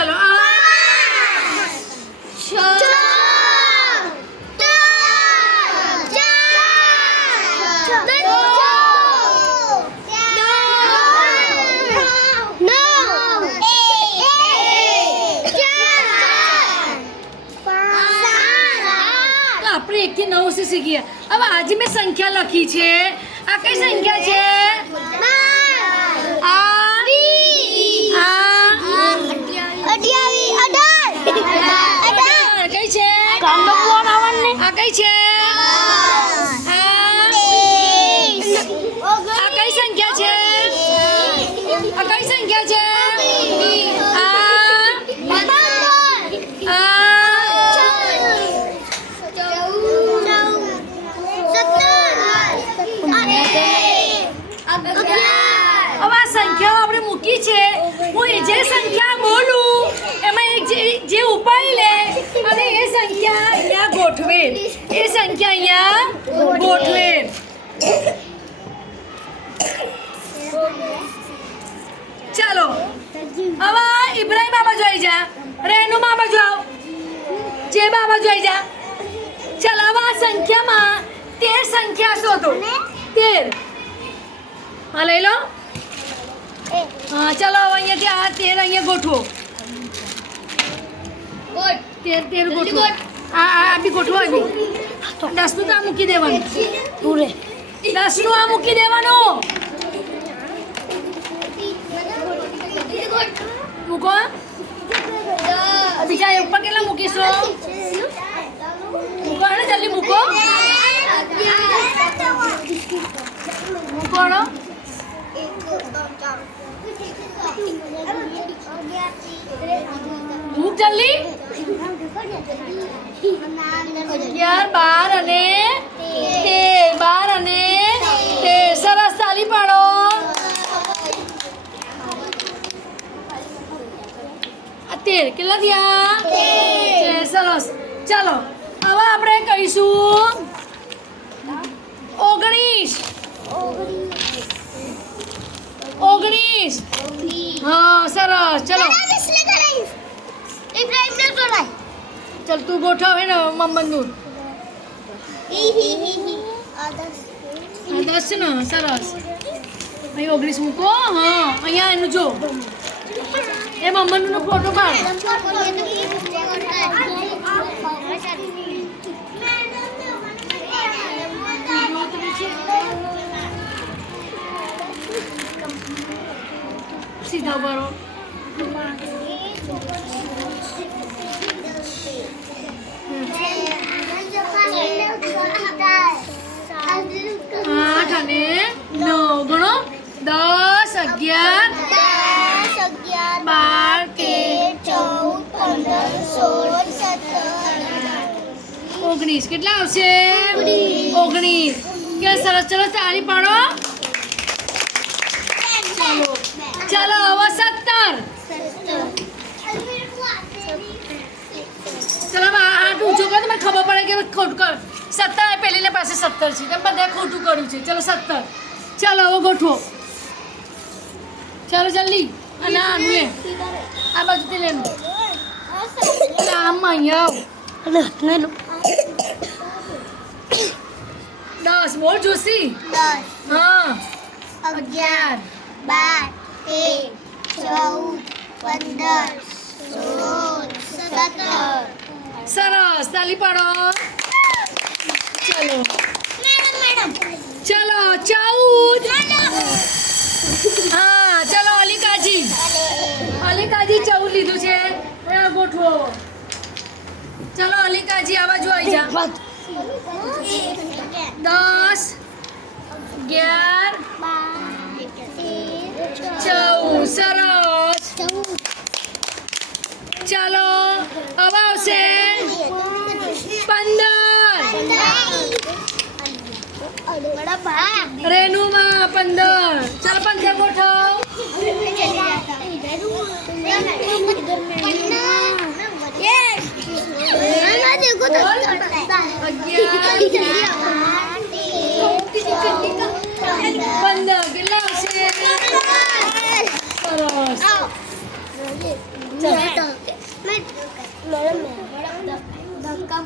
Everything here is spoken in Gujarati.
ચલો આપણે 1 થી 9 સુધી શીખી ગયા. હવે આજે મેં સંખ્યા લખી છે. આ કઈ સંખ્યા છે? કઈ છે? આ કઈ છે? આ કઈ સંખ્યા છે? આ કઈ સંખ્યા છે? સંખ્યાઓ આપણે મૂકી છે. હું જે સંખ્યા બોલું એમાં એક જે ઉપાડી લે અને એ સંખ્યા અહીંયા ગોઠવે. એ સંખ્યા અહીંયા ગોઠવે. ચાલો હવે ઇબ્રાહિમ બાબા જોઈ જા. રેનુ બાબા જાઓ. જે બાબા જોઈ જા. ચાલો હવે આ સંખ્યામાં 13 સંખ્યા શોધો. 13 હા લઈ લો. હા ચાલો હવે અહીંયાથી આ 13 અહીંયા ગોઠવો. 13 ગોઠવો. આ બી ગોઠવો. 10 નું આ મૂકી દેવાનું. 10 નું આ મૂકી દેવાનું. મૂકો. બીજા ઉપર કેટલા મૂકીશો? મૂકો ને જલ્દી મૂકો. મૂકો મૂક જલ્દી. 11 12 અને 13 12 અને 13. સરસ તાળી પાડો. આ 13 કેટલા થયા? 13. સરસ. ચાલો હવે આપણે કહીશું 19. 19 હા સરસ. ચલો ચલ તું ગોઠવ હે ને મમ્મનનું. 10 ને સરસ. અહીં 19 મૂકો. હા અહીંયા એનું જો એ મમ્મનનો ફોટો પાડ. સીધા ભરો. આઠ અને 9 ગણો. 10 11 12 13 14 15 16 17 19 કેટલા આવશે? 19. કે સરસ. ચલો તાળી પાડો. ચાલો હવે 17. ચલો હાથ ઊંચો કરો. તમને ખબર પડે કે ખોટું કર. 17 પેલીને પાસે 17 છે. તમે બધા ખોટું કર્યું છે. ચલો 17. ચાલો હવે ગોઠવો. ચાલો જલ્દી. અને આનું લે. આ બાજુથી લેનું. આમાં અહીંયા આવ. 10 બોલ જોશી. 10 હા 11 12 13 14 15 16 17. સરસ તાલી પાડો. ચલો ચલો 14. હા ચલો અલીકાજી 14 લીધું છે. ગોઠવો. ચલો અલીકાજી આ બાજુ આવી જા. 10 11 14 સરસ. ચાલો હવે આવશે 15. રેનુમાં 15. ચાલો 15 ગોઠવ. 15 કેટલા આવશે? સરસ. ચાલો ધક્કા